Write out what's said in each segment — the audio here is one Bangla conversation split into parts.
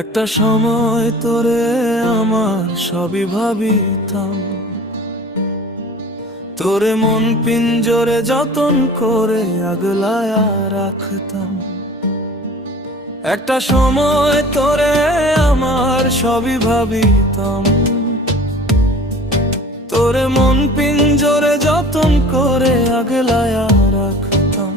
একটা সময় তোরে আমার সবই ভাবিতাম, তোরে মন পিঞ্জরে যতন করে আগলায়া রাখতাম। একটা সময় তোরে আমার সবই ভাবিতাম, তোরে মন পিঞ্জরে যতন করে আগলায়া রাখতাম।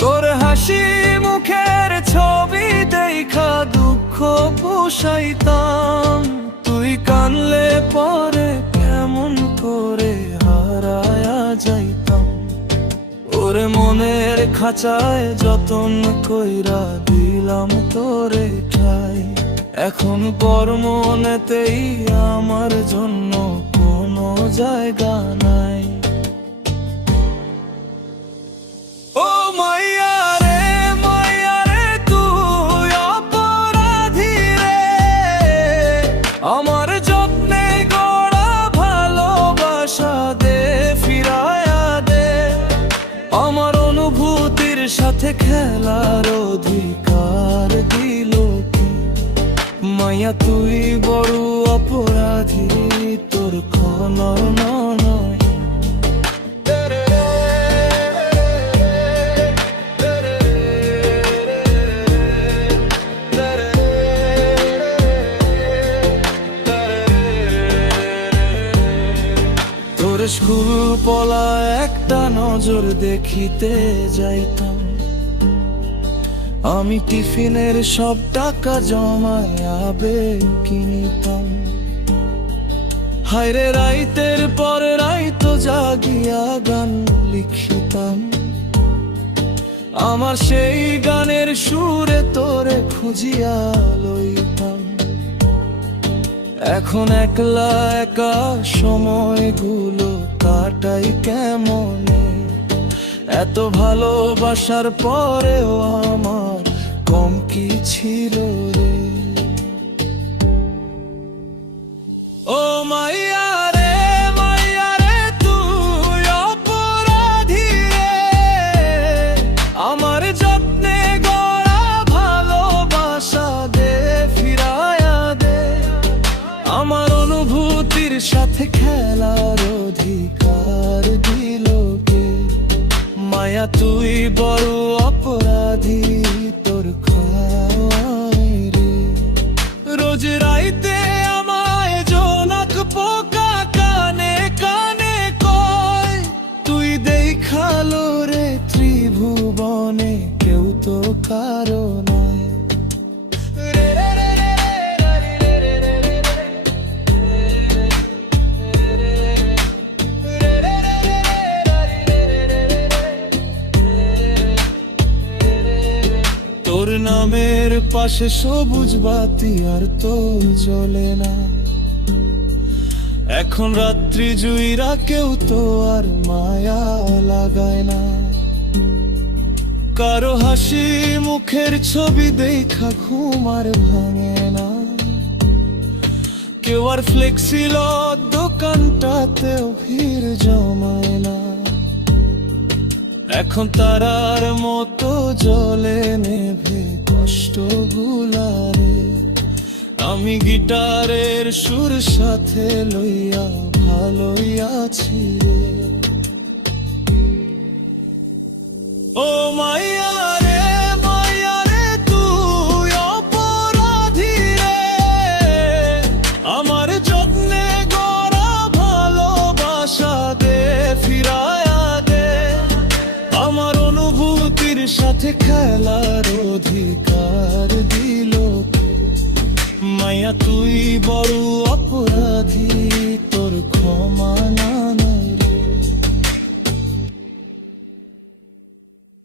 তোর হাসি মুখের ছবি দেখা দুঃখ পুষাইতাম। তুই কানলে পরে কেমন করে হারায়া যাইতাম। ওরে মনের খাঁচায় যতন কইরা দিলাম তোরে ঠাই। এখন পর মনেতেই আমার জন্য কোনো জায়গা নাই। ও মাইয়া রে মাইয়া রে তুই অপরাধী রে, আমার যত্নে গড়া ভালোবাসা দে ফিরায়া দে। আমার অনুভূতির সাথে খেলার অধিকার দিল কে? মাইয়া তুই বড় অপরাধী, তোর কোনো নয়। তোর স্কুল পলা একটা নজর দেখিতে যাইতাম। আমি টিফিনের সব টাকা জমায়া বেগ কিনিতাম। হায়রে রাইতের পর রাইত জাগিয়া গান লিখিতাম। আমার সেই গানের সুরে তোরে খুঁজিয়া লইতাম। এখন একলা একা সময়গুলো কাটাই কেমনে? এত ভালোবাসার পরেও আমার কম কি ছিল রে? ও মাইয়া রে মাইয়া রে তুই অপরাধী রে, আমার যত্নে গড়া ভালোবাসা দে ফিরায়া দে। আমার অনুভূতির সাথে খেলার অধিকার দিল কে? মায়া তুই বড় অপরাধী, তোর খাওয়াই রে। রোজ রাইতে আমায় জোনাক পোকা কানে কানে কয়, তুই দেখালো রে ত্রিভুবনে কেউ তো কারো নয়। তোর নামের পাশে সবুজ বাতি আর তো জ্বলে না। এখন রাত্রি জুইরা কেউ তো আর মায়া লাগায় না। কারো হাসি মুখের ছবি দেখা ঘুম আর ভাঙে না। কেউ আর ফ্লেক্সিল দোকানটাতেও ভিড় জমায় না। এখন তারার মতো জ্বলে নেভে কষ্টগুলারে। আমি গিটারের সুর সাথে লইয়া ভালোই আছি রে। ও মাইয়া রে মাইয়া রে তুই অপরাধী রে, আমার যত্নে গড়া ভালোবাসা দে ফিরায়া দে। আমার অনুভূতির সাথে খেলার অধিকার দিল কে? মাইয়া তুই বড় অপরাধী, তোর ক্ষমা